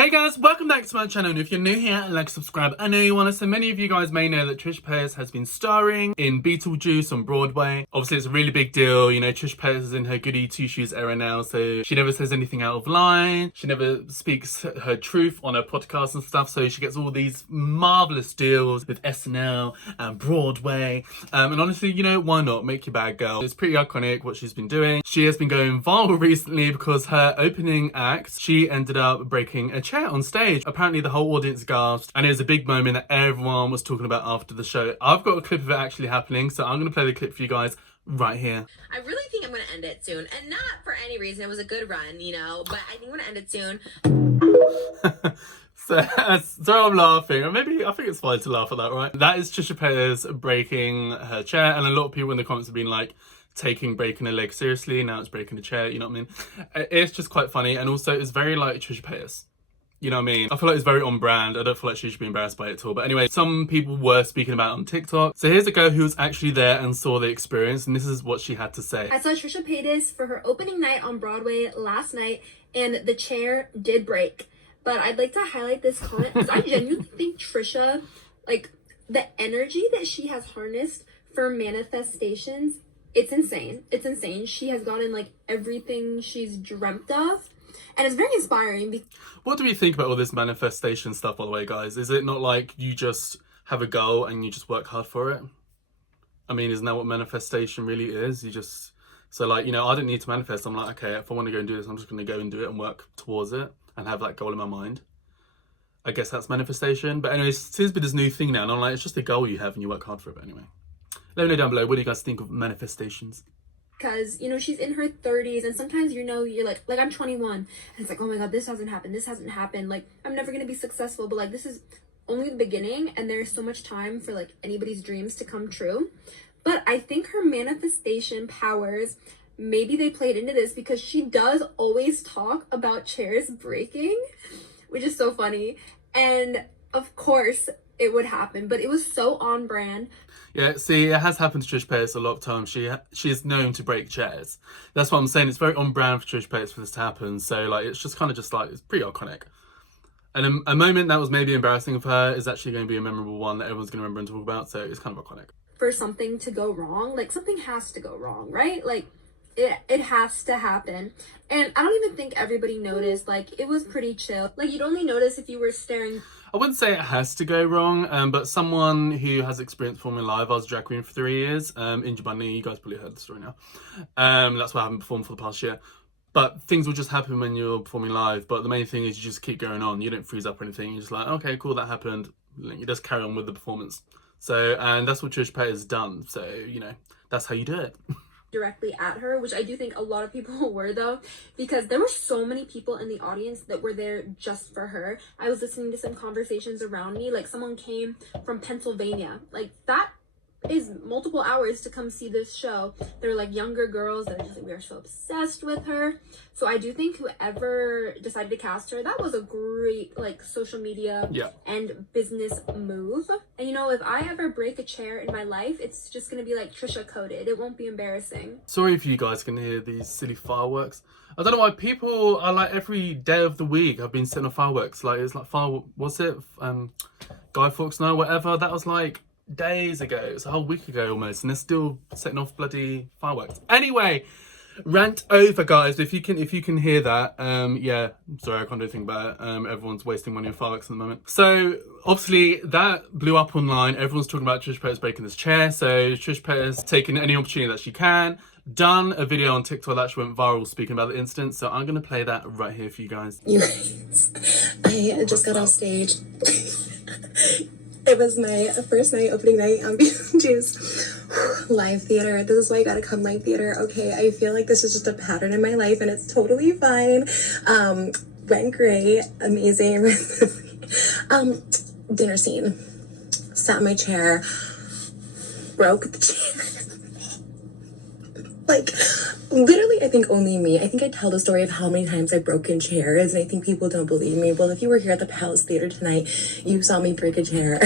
Hey guys, welcome back to my channel, and if you're new here and like subscribe, I know you want to. So many of you guys may know that Trisha Paytas has been starring in Beetlejuice on Broadway. Obviously it's a really big deal, you know, Trisha Paytas is in her goody two-shoes era now, so she never says anything out of line, she never speaks her truth on her podcast and stuff, so she gets all these marvellous deals with SNL and Broadway, and honestly, you know, why not make your bag, girl? It's pretty iconic what she's been doing. She has been going viral recently because her opening act, she ended up breaking a chair on stage. Apparently the whole audience gasped, and it was a big moment that everyone was talking about after the show. I've got a clip of it actually happening, so I'm gonna play the clip for you guys right here. I really think I'm gonna end it soon, and not for any reason. It was a good run, you know, but I think I'm gonna end it soon. So I'm laughing, or maybe I think it's fine to laugh at that, right? That is Trisha Paytas breaking her chair, and a lot of people in the comments have been like, taking breaking a leg seriously, now it's breaking a chair, you know what I mean? It's just quite funny, and also it's very like Trisha Paytas. You know what I mean? I feel like it's very on brand. I don't feel like she should be embarrassed by it at all. But anyway, some people were speaking about it on TikTok. So here's a girl who was actually there and saw the experience, and this is what she had to say. I saw Trisha Paytas for her opening night on Broadway last night, and the chair did break. But I'd like to highlight this comment because I genuinely think Trisha, like, the energy that she has harnessed for manifestations, it's insane. It's insane. She has gotten like everything she's dreamt of. And it's very inspiring. What do we think about all this manifestation stuff, by the way, guys? Is it not like you just have a goal and you just work hard for it? I mean, isn't that what manifestation really is? You just... So, like, you know, I don't need to manifest. I'm like, okay, if I want to go and do this, I'm just going to go and do it and work towards it and have that goal in my mind. I guess that's manifestation. But anyway, it seems to be this new thing now. And I'm like, it's just a goal you have and you work hard for it. But anyway, let me know down below. What do you guys think of manifestations? Because, you know, she's in her 30s, and sometimes, you know, you're like I'm 21, and it's like, oh my god, this hasn't happened, like, I'm never gonna be successful, but like, this is only the beginning, and there's so much time for like anybody's dreams to come true. But I think her manifestation powers, maybe they played into this, because she does always talk about chairs breaking, which is so funny, and of course it would happen, but it was so on brand. Yeah, see, it has happened to Trish Paytas a lot of times. She is known to break chairs. That's what I'm saying. It's very on brand for Trish Paytas for this to happen. So, like, it's just kind of just like, it's pretty iconic. And a moment that was maybe embarrassing for her is actually going to be a memorable one that everyone's going to remember and talk about. So it's kind of iconic. For something to go wrong, like, something has to go wrong, right? Like, it has to happen. And I don't even think everybody noticed. Like, it was pretty chill. Like, you'd only notice if you were staring. I wouldn't say it has to go wrong, but someone who has experience performing live, I was a drag queen for 3 years, injured my knee, you guys probably heard the story now. That's why I haven't performed for the past year. But things will just happen when you're performing live, but the main thing is you just keep going on. You don't freeze up or anything, you're just like, okay, cool, that happened. You just carry on with the performance. So, and that's what Trisha Paytas has done, so, you know, that's how you do it. Directly at her, which I do think a lot of people were, though, because there were so many people in the audience that were there just for her. I was listening to some conversations around me, like someone came from Pennsylvania, like that is multiple hours to come see this show. There were like younger girls that are just like, we are so obsessed with her. So I do think whoever decided to cast her, that was a great like social media and business move. And you know, if I ever break a chair in my life, it's just gonna be like Trisha coded. It won't be embarrassing. Sorry if you guys can hear these silly fireworks. I don't know why people are like every day of the week I've been setting off fireworks. Like it's like what's it? Guy Fawkes Night, whatever. That was like days ago. It's a whole week ago almost, and they're still setting off bloody fireworks. Anyway, rant over, guys. If you can hear that, yeah, sorry, I can't do anything about it. Everyone's wasting money on fireworks at the moment. So obviously that blew up online. Everyone's talking about Trisha Paytas breaking this chair. So Trisha Paytas taking any opportunity that she can, done a video on TikTok that actually went viral speaking about the incident. So I'm gonna play that right here for you guys. You guys, I just got off stage. It was my first night, opening night on Beetlejuice. Live theater. This is why you gotta come live theater. Okay, I feel like this is just a pattern in my life, and it's totally fine. Went great, amazing. Dinner scene. Sat in my chair, broke the chair. Like, literally, I think only me. I think I tell the story of how many times I've broken chairs, and I think people don't believe me. Well, if you were here at the Palace Theater tonight, you saw me break a chair.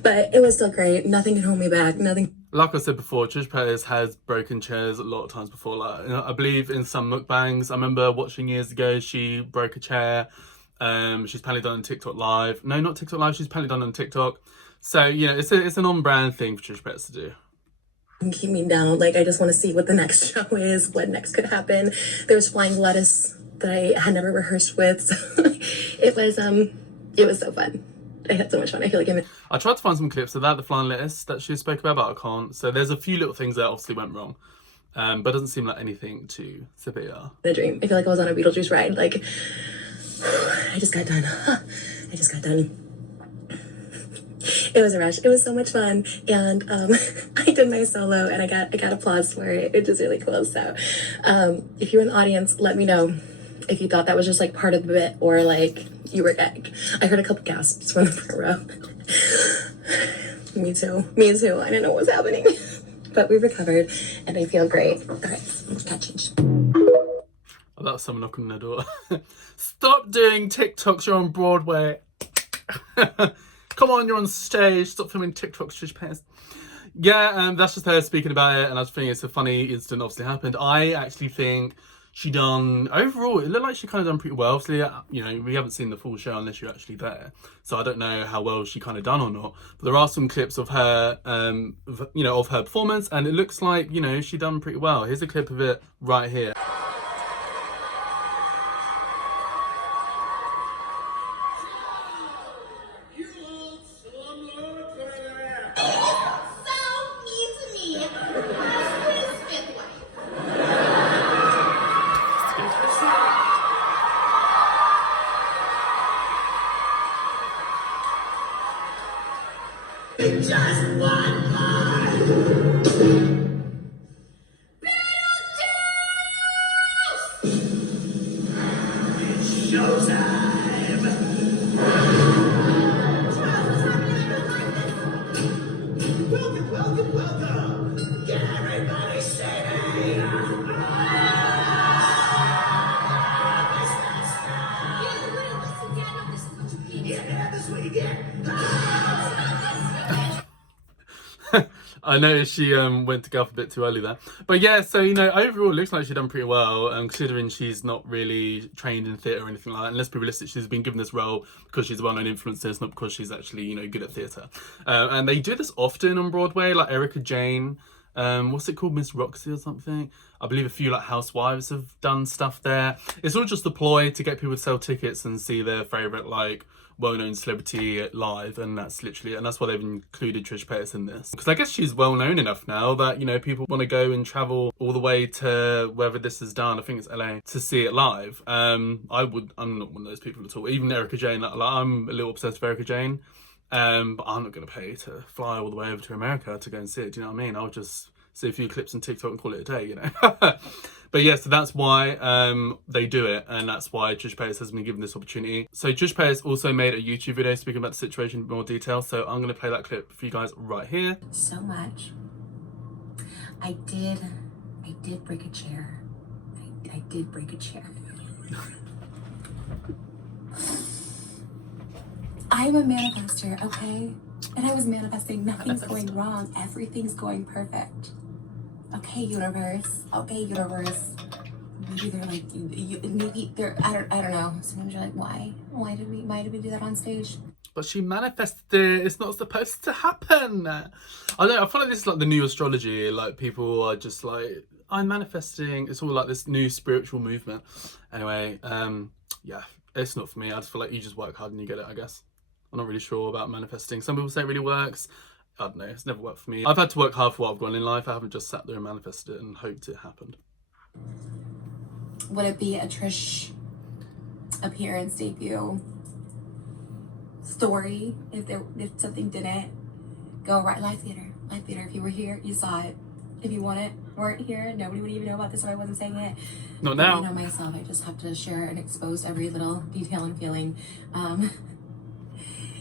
But it was still great. Nothing can hold me back. Nothing. Like I said before, Trisha Paytas has broken chairs a lot of times before. Like, you know, I believe in some mukbangs. I remember watching years ago, she broke a chair. She's apparently done on TikTok Live. No, not TikTok Live. She's apparently done on TikTok. So, you know, it's an on-brand thing for Trisha Paytas to do. Keep me down. Like, I just want to see what the next show is, what next could happen. There's flying lettuce that I had never rehearsed with. So it was so fun. I had so much fun. I feel like I tried to find some clips of that, the flying lettuce that she spoke about, but I can't. So there's a few little things that obviously went wrong. But it doesn't seem like anything too severe. in a dream. I feel like I was on a Beetlejuice ride. Like, I just got done. I just got done. It was a rush. It was so much fun, and I did my solo, and I got applause for it. It was really cool. So, if you're in the audience, let me know if you thought that was just like part of the bit, or like you were gagged. I heard a couple gasps from the front row. Me too. Me too. I didn't know what was happening, but we recovered, and I feel great. All right, got change. Oh, that was someone knocking on the door. Stop doing TikToks. You're on Broadway. Come on, you're on stage. Stop filming TikToks, Trisha Paytas. Yeah, that's just her speaking about it, and I just think it's a funny incident obviously happened. I actually think she done, overall, it looked like she kind of done pretty well. Obviously, you know, we haven't seen the full show unless you're actually there. So I don't know how well she kind of done or not. But there are some clips of her, you know, of her performance, and it looks like, you know, she done pretty well. Here's a clip of it right here. Just one more. It's showtime. Welcome. Get everybody singing. Yeah, this is what you get. I noticed she went to go off a bit too early there. But yeah, so, you know, overall it looks like she's done pretty well, considering she's not really trained in theatre or anything like that. And let's be realistic, she's been given this role because she's a well-known influencer, it's not because she's actually, you know, good at theatre. And they do this often on Broadway, like Erica Jane, what's it called, Miss Roxy or something? I believe a few like housewives have done stuff there. It's all just a ploy to get people to sell tickets and see their favourite, like, well-known celebrity live, and that's literally it. And that's why they've included Trisha Paytas in this, because I guess she's well-known enough now that, you know, people want to go and travel all the way to wherever this is done, I think it's LA, to see it live. I'm not one of those people at all. Even Erica Jane, like I'm a little obsessed with Erica Jane, but I'm not going to pay to fly all the way over to America to go and see it. Do you know what I mean? I'll just see a few clips on TikTok and call it a day, you know. But yeah, so that's why they do it, and that's why Trisha Paytas has been given this opportunity. So Trisha Paytas also made a YouTube video speaking about the situation in more detail, so I'm going to play that clip for you guys right here. So much. I did break a chair. I did break a chair. I'm a manifester, okay? And I was manifesting nothing's going wrong. Everything's going perfect. Okay, universe. Okay, universe. Maybe they're like, maybe they're, I don't know. Sometimes you're like, why did we do that on stage? But she manifested it. It's not supposed to happen. I don't know. I feel like this is like the new astrology. Like people are just like, I'm manifesting. It's all like this new spiritual movement. Anyway, yeah, it's not for me. I just feel like you just work hard and you get it, I guess. I'm not really sure about manifesting. Some people say it really works. I don't know, it's never worked for me. I've had to work hard for what I've gone in life. I haven't just sat there and manifested it and hoped it happened. Would it be a Trish appearance debut story if something didn't go right? Live theater. If you were here, you saw it. If you weren't here, nobody would even know about this if I wasn't saying it. Not now. You know myself, I just have to share and expose every little detail and feeling.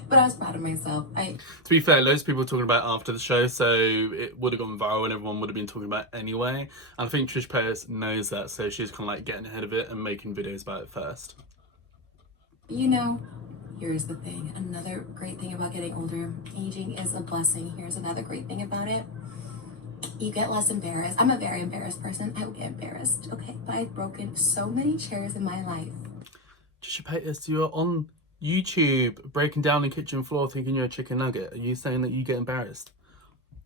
But I was proud of myself. To be fair, loads of people were talking about it after the show, so it would have gone viral and everyone would have been talking about it anyway. And I think Trisha Paytas knows that, so she's kind of like getting ahead of it and making videos about it first. You know, here's the thing. Another great thing about getting older, aging is a blessing. Here's another great thing about it. You get less embarrassed. I'm a very embarrassed person. I would get embarrassed, okay? But I've broken so many chairs in my life. Trisha Paytas, you're on YouTube breaking down the kitchen floor thinking you're a chicken nugget. Are you saying that you get embarrassed?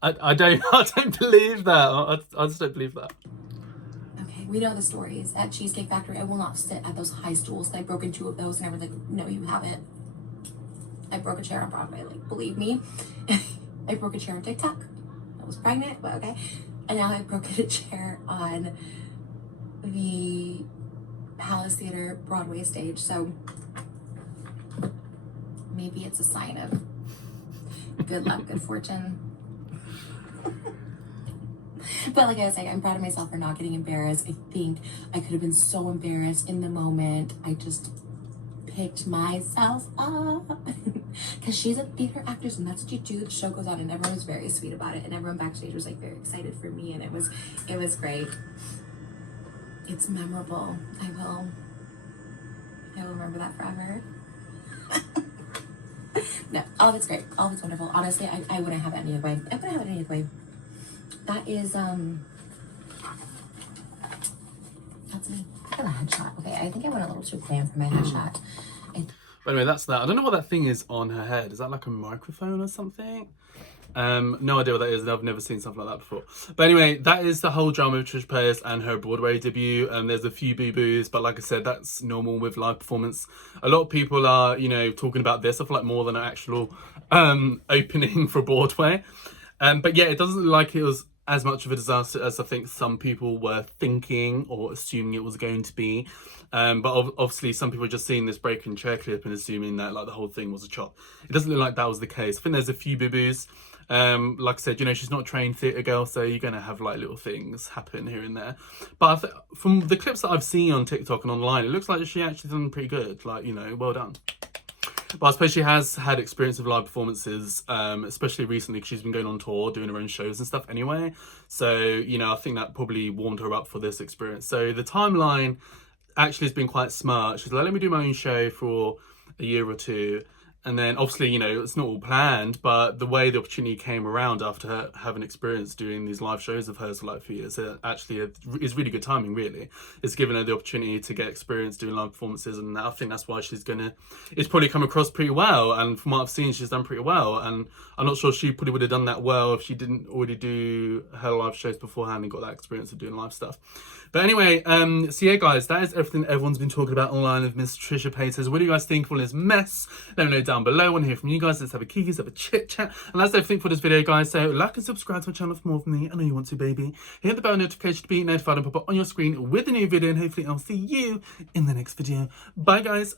I don't I don't believe that. I just don't believe that. Okay, we know the stories. At Cheesecake Factory, I will not sit at those high stools. I broke in 2 of those and everyone's like, no, you haven't. I broke a chair on Broadway, like, believe me. I broke a chair on TikTok. I was pregnant, but okay. And now I've broken a chair on the Palace Theater Broadway stage, so maybe it's a sign of good luck, good fortune. But like I was saying, I'm proud of myself for not getting embarrassed. I think I could have been so embarrassed in the moment. I just picked myself up because she's a theater actress and that's what you do. The show goes on and everyone was very sweet about it and everyone backstage was like very excited for me and it was great. It's memorable. I will remember that forever. No, all of it's great. All of it's wonderful. Honestly, I wouldn't have it any other way. I wouldn't have it any other way. That is, that's me. Look at the headshot. Okay, I think I went a little too glam for my headshot. But anyway, that's that. I don't know what that thing is on her head. Is that like a microphone or something? No idea what that is. I've never seen something like that before. But anyway, that is the whole drama of Trisha Paytas and her Broadway debut. There's a few boo-boos, but like I said, that's normal with live performance. A lot of people are, you know, talking about this. I feel like more than an actual opening for Broadway. But yeah, it doesn't look like it was as much of a disaster as I think some people were thinking or assuming it was going to be. But obviously some people are just seeing this break and chair clip and assuming that like the whole thing was a chop. It doesn't look like that was the case. I think there's a few boo-boos. Like I said, you know, she's not a trained theatre girl, so you're going to have like little things happen here and there. But from the clips that I've seen on TikTok and online, it looks like she actually done pretty good. Like, you know, well done. But I suppose she has had experience with live performances, especially recently because she's been going on tour, doing her own shows and stuff anyway. So, you know, I think that probably warmed her up for this experience. So the timeline actually has been quite smart. She's like, let me do my own show for a year or two. And then obviously, you know, it's not all planned, but the way the opportunity came around after her having experience doing these live shows of hers for like a few years, actually is really good timing, really. It's given her the opportunity to get experience doing live performances, and I think that's why it's probably come across pretty well. And from what I've seen, she's done pretty well. And I'm not sure she probably would have done that well if she didn't already do her live shows beforehand and got that experience of doing live stuff. But anyway, so yeah, guys, that is everything everyone's been talking about online of Miss Trisha Paytas. What do you guys think of all this mess? Let me know down below. I want to hear from you guys. Let's have a kiki, let's have a chit chat. And that's everything for this video, guys. So like and subscribe to my channel for more from me. I know you want to, baby. Hit the bell notification to be notified and pop up on your screen with a new video. And hopefully I'll see you in the next video. Bye, guys.